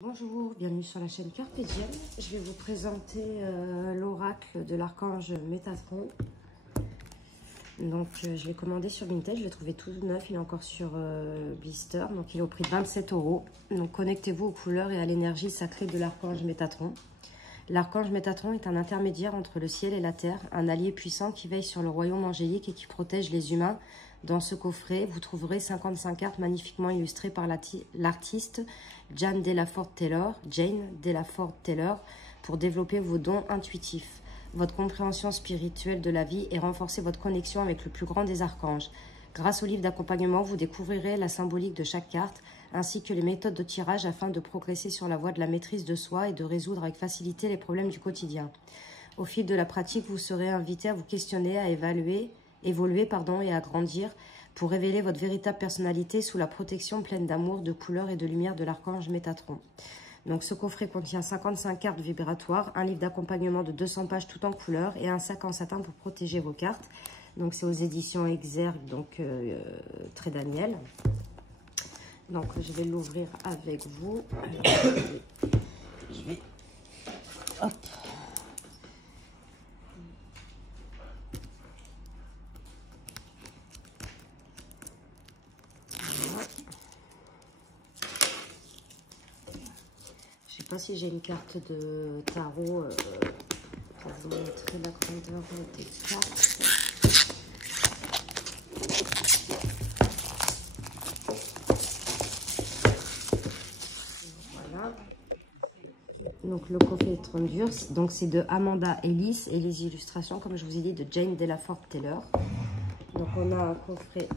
Bonjour, bienvenue sur la chaîne Carpe Diem. Je vais vous présenter l'oracle de l'archange Métatron. Donc je l'ai commandé sur Vinted, je l'ai trouvé tout neuf, il est encore sur Blister, donc il est au prix de 27 €. Donc connectez-vous aux couleurs et à l'énergie sacrée de l'archange Métatron. L'archange Métatron est un intermédiaire entre le ciel et la terre, un allié puissant qui veille sur le royaume angélique et qui protège les humains. Dans ce coffret, vous trouverez 55 cartes magnifiquement illustrées par l'artiste Jane Delaford Taylor pour développer vos dons intuitifs, votre compréhension spirituelle de la vie et renforcer votre connexion avec le plus grand des archanges. Grâce au livre d'accompagnement, vous découvrirez la symbolique de chaque carte, ainsi que les méthodes de tirage afin de progresser sur la voie de la maîtrise de soi et de résoudre avec facilité les problèmes du quotidien. Au fil de la pratique, vous serez invité à vous questionner, à évoluer et à grandir pour révéler votre véritable personnalité sous la protection pleine d'amour, de couleurs et de lumière de l'archange Métatron. Donc ce coffret contient 55 cartes vibratoires, un livre d'accompagnement de 200 pages tout en couleurs et un sac en satin pour protéger vos cartes. Donc c'est aux éditions Exergue, donc Trait Daniel. Donc je vais l'ouvrir avec vous. Je vais... Hop. Je sais pas si j'ai une carte de tarot pour vous montrer la grandeur des cartes. Voilà. Donc le coffret est trop dur. Donc c'est de Amanda Ellis et les illustrations, comme je vous ai dit, de Jane Delaford Taylor. Donc on a un coffret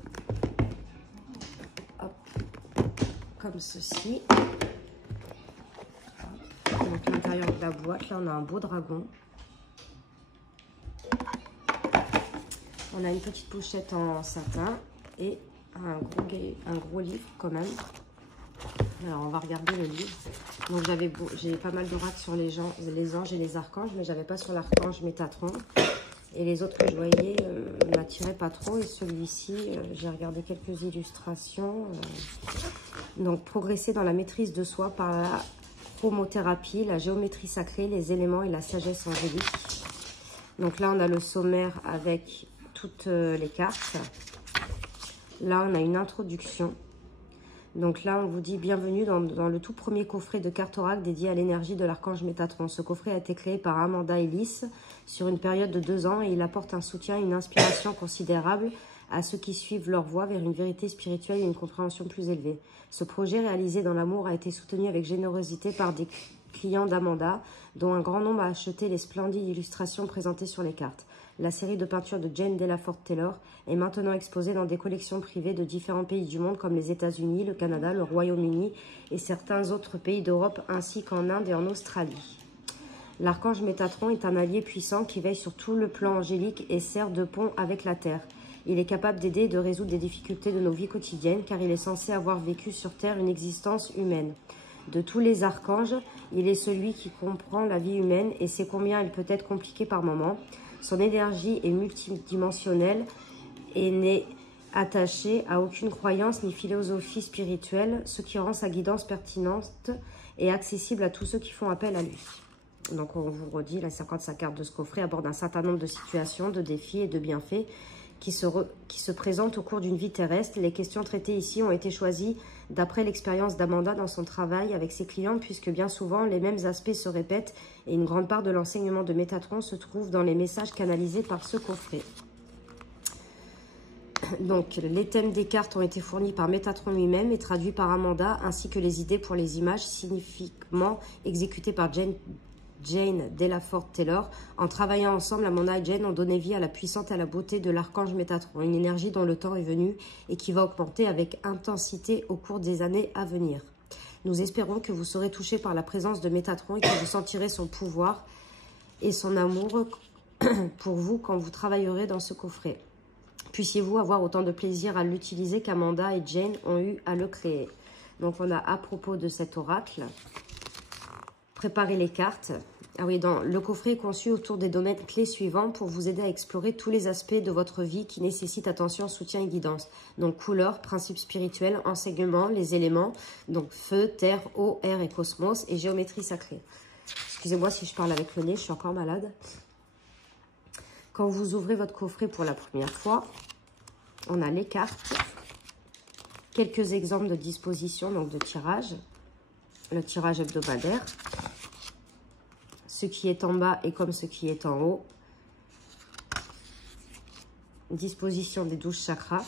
hop, comme ceci. Donc l'intérieur de la boîte, là on a un beau dragon. On a une petite pochette en satin et un gros livre quand même. Alors on va regarder le livre. Donc j'ai pas mal d'oracles sur les anges et les archanges, mais j'avais pas sur l'archange Métatron. Et les autres que je voyais ne m'attiraient pas trop. Et celui-ci, j'ai regardé quelques illustrations. Donc progresser dans la maîtrise de soi par la chromothérapie, la géométrie sacrée, les éléments et la sagesse angélique. Donc là, on a le sommaire avec toutes les cartes. Là, on a une introduction. Donc là, on vous dit bienvenue dans le tout premier coffret de cartes oracle dédié à l'énergie de l'archange Métatron. Ce coffret a été créé par Amanda Ellis sur une période de 2 ans et il apporte un soutien et une inspiration considérable à ceux qui suivent leur voie vers une vérité spirituelle et une compréhension plus élevée. Ce projet réalisé dans l'amour a été soutenu avec générosité par des clients d'Amanda, dont un grand nombre a acheté les splendides illustrations présentées sur les cartes. La série de peintures de Jane Delaford Taylor est maintenant exposée dans des collections privées de différents pays du monde comme les États-Unis, le Canada, le Royaume-Uni et certains autres pays d'Europe ainsi qu'en Inde et en Australie. L'archange Métatron est un allié puissant qui veille sur tout le plan angélique et sert de pont avec la Terre. Il est capable d'aider et de résoudre des difficultés de nos vies quotidiennes car il est censé avoir vécu sur Terre une existence humaine. De tous les archanges, il est celui qui comprend la vie humaine et sait combien elle peut être compliquée par moments. Son énergie est multidimensionnelle et n'est attachée à aucune croyance ni philosophie spirituelle, ce qui rend sa guidance pertinente et accessible à tous ceux qui font appel à lui. Donc on vous redit, la 55 cartes de ce coffret aborde un certain nombre de situations, de défis et de bienfaits qui se présentent au cours d'une vie terrestre. Les questions traitées ici ont été choisies d'après l'expérience d'Amanda dans son travail avec ses clients, puisque bien souvent les mêmes aspects se répètent et une grande part de l'enseignement de Métatron se trouve dans les messages canalisés par ce coffret. Donc les thèmes des cartes ont été fournis par Métatron lui-même et traduits par Amanda, ainsi que les idées pour les images significativement exécutées par Jane Delaford Taylor. En travaillant ensemble, Amanda et Jane ont donné vie à la puissance et à la beauté de l'archange Métatron, une énergie dont le temps est venu et qui va augmenter avec intensité au cours des années à venir. Nous espérons que vous serez touchés par la présence de Métatron et que vous sentirez son pouvoir et son amour pour vous quand vous travaillerez dans ce coffret. Puissiez-vous avoir autant de plaisir à l'utiliser qu'Amanda et Jane ont eu à le créer. Donc on a à propos de cet oracle, préparez les cartes. Ah oui, le coffret est conçu autour des domaines clés suivants pour vous aider à explorer tous les aspects de votre vie qui nécessitent attention, soutien et guidance. Donc couleurs, principes spirituels, enseignements, les éléments, donc feu, terre, eau, air et cosmos, et géométrie sacrée. Excusez-moi si je parle avec le nez, je suis encore malade. Quand vous ouvrez votre coffret pour la première fois, on a les cartes, quelques exemples de disposition, donc de tirage, le tirage hebdomadaire. Ce qui est en bas est comme ce qui est en haut. Disposition des 12 chakras.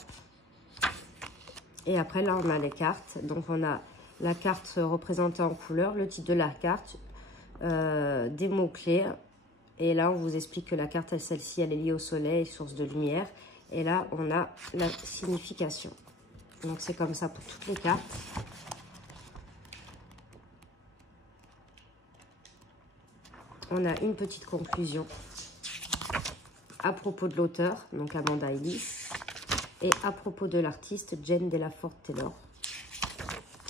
Et après, là, on a les cartes. Donc, on a la carte représentée en couleur, le titre de la carte, des mots-clés. Et là, on vous explique que la carte, celle-ci, elle est liée au soleil, source de lumière. Et là, on a la signification. Donc, c'est comme ça pour toutes les cartes. On a une petite conclusion à propos de l'auteur, donc Amanda Ellis, et à propos de l'artiste Jane Delaforte Taylor.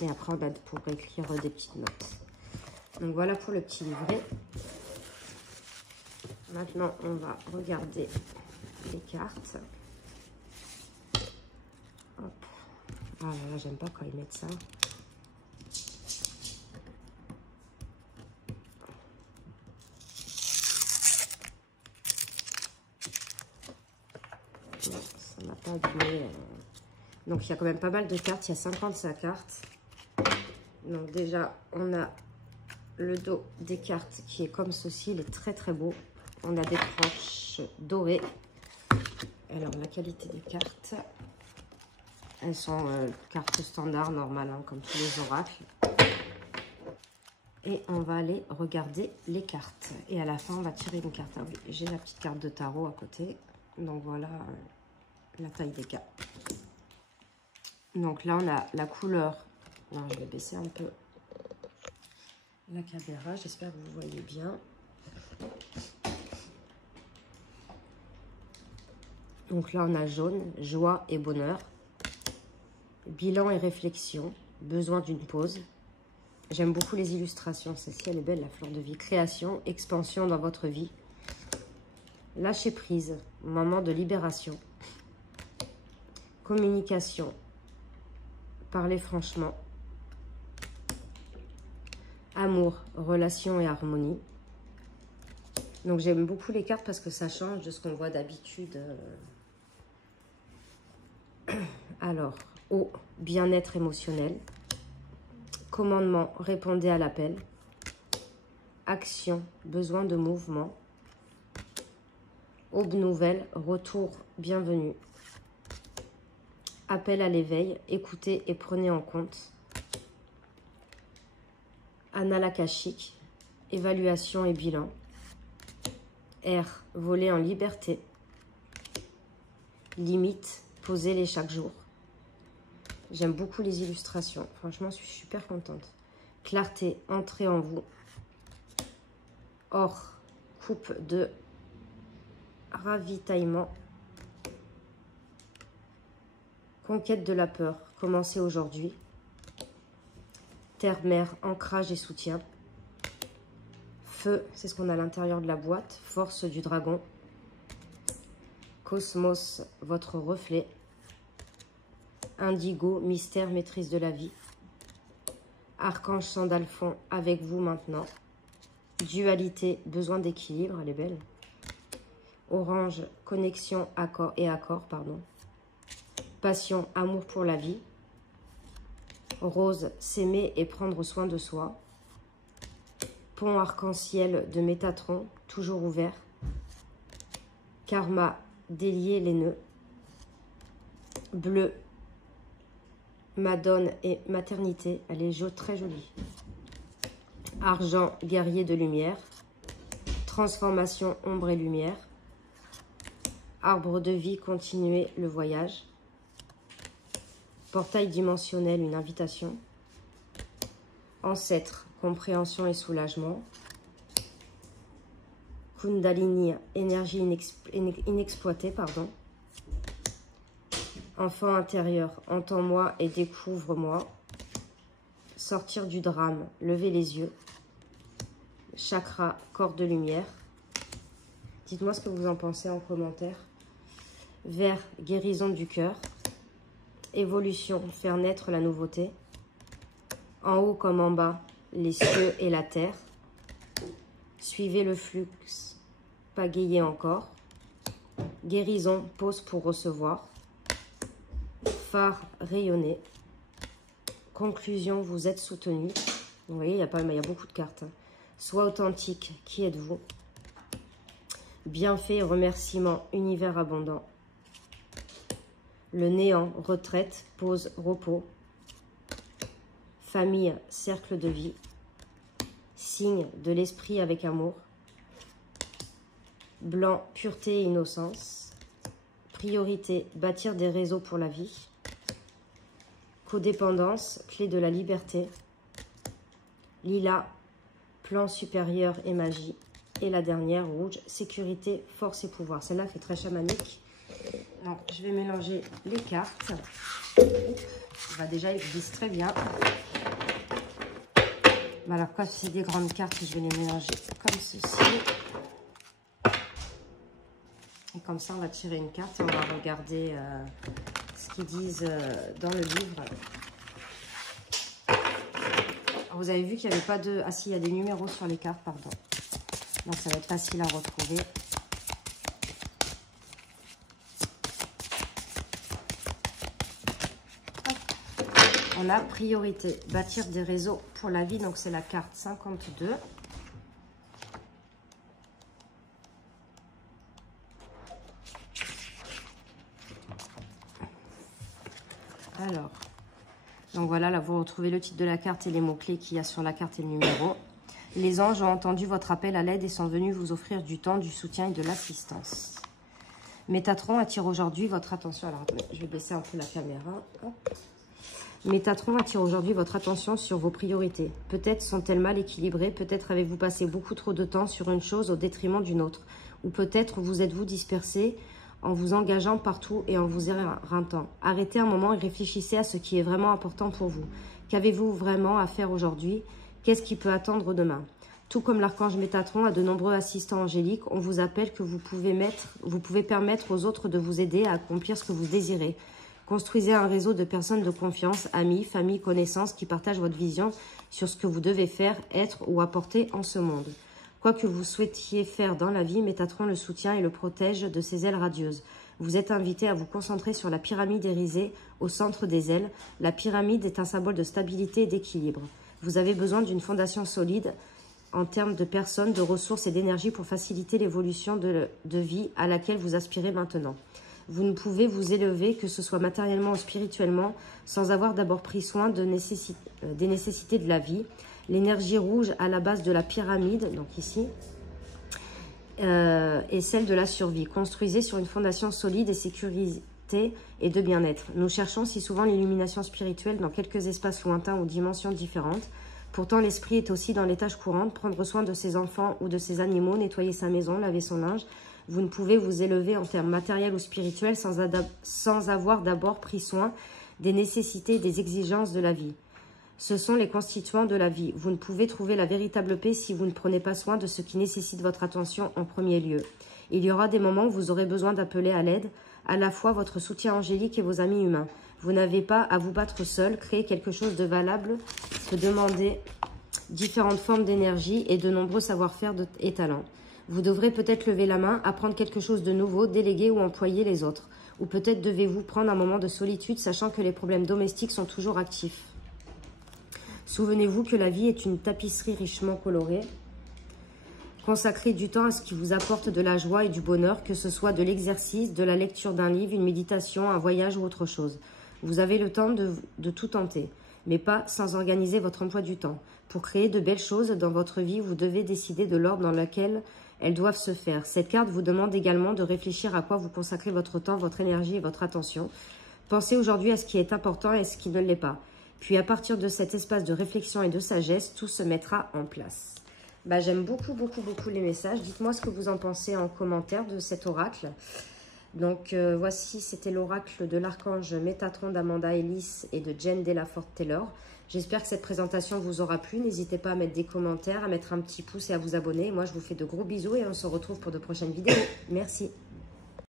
Et après, on a pour écrire des petites notes. Donc voilà pour le petit livret. Maintenant, on va regarder les cartes. Hop. Ah là là, j'aime pas quand ils mettent ça. Ça n'a pas abîmé. Donc il y a quand même pas mal de cartes, il y a 55 cartes. Donc déjà on a le dos des cartes qui est comme ceci, il est très très beau. On a des tranches dorées. Alors la qualité des cartes, elles sont cartes standards normales, hein, comme tous les oracles. Et on va aller regarder les cartes. Et à la fin on va tirer une carte. Ah oui, j'ai la petite carte de tarot à côté. Donc voilà la taille des cartes. Donc là, on a la couleur. Alors, je vais baisser un peu la caméra. J'espère que vous voyez bien. Donc là, on a jaune, joie et bonheur. Bilan et réflexion. Besoin d'une pause. J'aime beaucoup les illustrations. Celle-ci, elle est belle, la fleur de vie. Création, expansion dans votre vie. Lâcher prise. Moment de libération. Communication. Parler franchement. Amour, relation et harmonie. Donc j'aime beaucoup les cartes parce que ça change de ce qu'on voit d'habitude. Alors, eau, bien-être émotionnel. Commandement, répondez à l'appel. Action, besoin de mouvement. Aube nouvelle, retour, bienvenue. Appel à l'éveil, écoutez et prenez en compte. Annales akashiques, évaluation et bilan. R, voler en liberté. Limite, posez-les chaque jour. J'aime beaucoup les illustrations. Franchement, je suis super contente. Clarté, entrez en vous. Or, coupe de ravitaillement. Conquête de la peur, commencez aujourd'hui. Terre-mer, ancrage et soutien. Feu, c'est ce qu'on a à l'intérieur de la boîte. Force du dragon. Cosmos, votre reflet. Indigo, mystère, maîtrise de la vie. Archange Sandalphon, avec vous maintenant. Dualité, besoin d'équilibre, elle est belle. Orange, connexion, accord, pardon. Passion, amour pour la vie. Rose, s'aimer et prendre soin de soi. Pont arc-en-ciel de Métatron, toujours ouvert. Karma, délier les nœuds. Bleu, Madone et maternité, elle est très jolie. Argent, guerrier de lumière. Transformation, ombre et lumière. Arbre de vie, continuez le voyage. Portail dimensionnel, une invitation. Ancêtre, compréhension et soulagement. Kundalini, énergie inexploitée, pardon. Enfant intérieur, entends-moi et découvre-moi. Sortir du drame, lever les yeux. chakra, corps de lumière. Dites-moi ce que vous en pensez en commentaire. Vert, guérison du cœur. Évolution, faire naître la nouveauté. En haut comme en bas, les cieux et la terre. Suivez le flux, pagayer encore. Guérison, pause pour recevoir. Phare, rayonner. Conclusion, vous êtes soutenu. Vous voyez, il y a beaucoup de cartes. Sois authentique, qui êtes-vous? Bienfait, remerciement, univers abondant. Le néant, retraite, pause, repos. Famille, cercle de vie. Signe de l'esprit avec amour. Blanc, pureté et innocence. Priorité, bâtir des réseaux pour la vie. Codépendance, clé de la liberté. Lilas, plan supérieur et magie. Et la dernière, rouge, sécurité, force et pouvoir. Celle-là fait très chamanique. Donc, je vais mélanger les cartes. Déjà, ils glissent très bien. Alors, quand c'est des grandes cartes, je vais les mélanger comme ceci. Et comme ça, on va tirer une carte et on va regarder ce qu'ils disent dans le livre. Alors, vous avez vu qu'il n'y avait pas de... Ah si, il y a des numéros sur les cartes, pardon. Donc, ça va être facile à retrouver. On a priorité, bâtir des réseaux pour la vie. Donc, c'est la carte 52. Alors, donc voilà, là, vous retrouvez le titre de la carte et les mots-clés qu'il y a sur la carte et le numéro. Les anges ont entendu votre appel à l'aide et sont venus vous offrir du temps, du soutien et de l'assistance. Métatron attire aujourd'hui votre attention. Alors, attendez, je vais baisser un peu la caméra. Hop. Métatron attire aujourd'hui votre attention sur vos priorités. Peut-être sont-elles mal équilibrées, peut-être avez-vous passé beaucoup trop de temps sur une chose au détriment d'une autre. Ou peut-être vous êtes-vous dispersé en vous engageant partout et en vous éreintant. Arrêtez un moment et réfléchissez à ce qui est vraiment important pour vous. Qu'avez-vous vraiment à faire aujourd'hui? Qu'est-ce qui peut attendre demain? Tout comme l'archange Métatron a de nombreux assistants angéliques, on vous appelle que vous pouvez permettre aux autres de vous aider à accomplir ce que vous désirez. Construisez un réseau de personnes de confiance, amis, familles, connaissances qui partagent votre vision sur ce que vous devez faire, être ou apporter en ce monde. Quoi que vous souhaitiez faire dans la vie, Métatron le soutient et le protège de ses ailes radieuses. Vous êtes invité à vous concentrer sur la pyramide irisée au centre des ailes. La pyramide est un symbole de stabilité et d'équilibre. Vous avez besoin d'une fondation solide en termes de personnes, de ressources et d'énergie pour faciliter l'évolution de vie à laquelle vous aspirez maintenant. Vous ne pouvez vous élever, que ce soit matériellement ou spirituellement, sans avoir d'abord pris soin des nécessités de la vie. L'énergie rouge à la base de la pyramide, donc ici, est celle de la survie. Construisez sur une fondation solide et sécurité et de bien-être. Nous cherchons si souvent l'illumination spirituelle dans quelques espaces lointains ou dimensions différentes. Pourtant, l'esprit est aussi dans les tâches courantes, prendre soin de ses enfants ou de ses animaux, nettoyer sa maison, laver son linge. Vous ne pouvez vous élever en termes matériels ou spirituels sans avoir d'abord pris soin des nécessités et des exigences de la vie. Ce sont les constituants de la vie. Vous ne pouvez trouver la véritable paix si vous ne prenez pas soin de ce qui nécessite votre attention en premier lieu. Il y aura des moments où vous aurez besoin d'appeler à l'aide, à la fois votre soutien angélique et vos amis humains. Vous n'avez pas à vous battre seul. Créer quelque chose de valable peut demander différentes formes d'énergie et de nombreux savoir-faire et talents. Vous devrez peut-être lever la main, apprendre quelque chose de nouveau, déléguer ou employer les autres. Ou peut-être devez-vous prendre un moment de solitude, sachant que les problèmes domestiques sont toujours actifs. Souvenez-vous que la vie est une tapisserie richement colorée. Consacrez du temps à ce qui vous apporte de la joie et du bonheur, que ce soit de l'exercice, de la lecture d'un livre, une méditation, un voyage ou autre chose. Vous avez le temps de tout tenter, mais pas sans organiser votre emploi du temps. Pour créer de belles choses dans votre vie, vous devez décider de l'ordre dans lequel elles doivent se faire. Cette carte vous demande également de réfléchir à quoi vous consacrez votre temps, votre énergie et votre attention. Pensez aujourd'hui à ce qui est important et à ce qui ne l'est pas. Puis à partir de cet espace de réflexion et de sagesse, tout se mettra en place. J'aime beaucoup les messages. Dites-moi ce que vous en pensez en commentaire de cet oracle. Donc voici, c'était l'oracle de l'archange Métatron d'Amanda Ellis et de Jen Delafort Taylor. J'espère que cette présentation vous aura plu. N'hésitez pas à mettre des commentaires, à mettre un petit pouce et à vous abonner. Moi, je vous fais de gros bisous et on se retrouve pour de prochaines vidéos. Merci.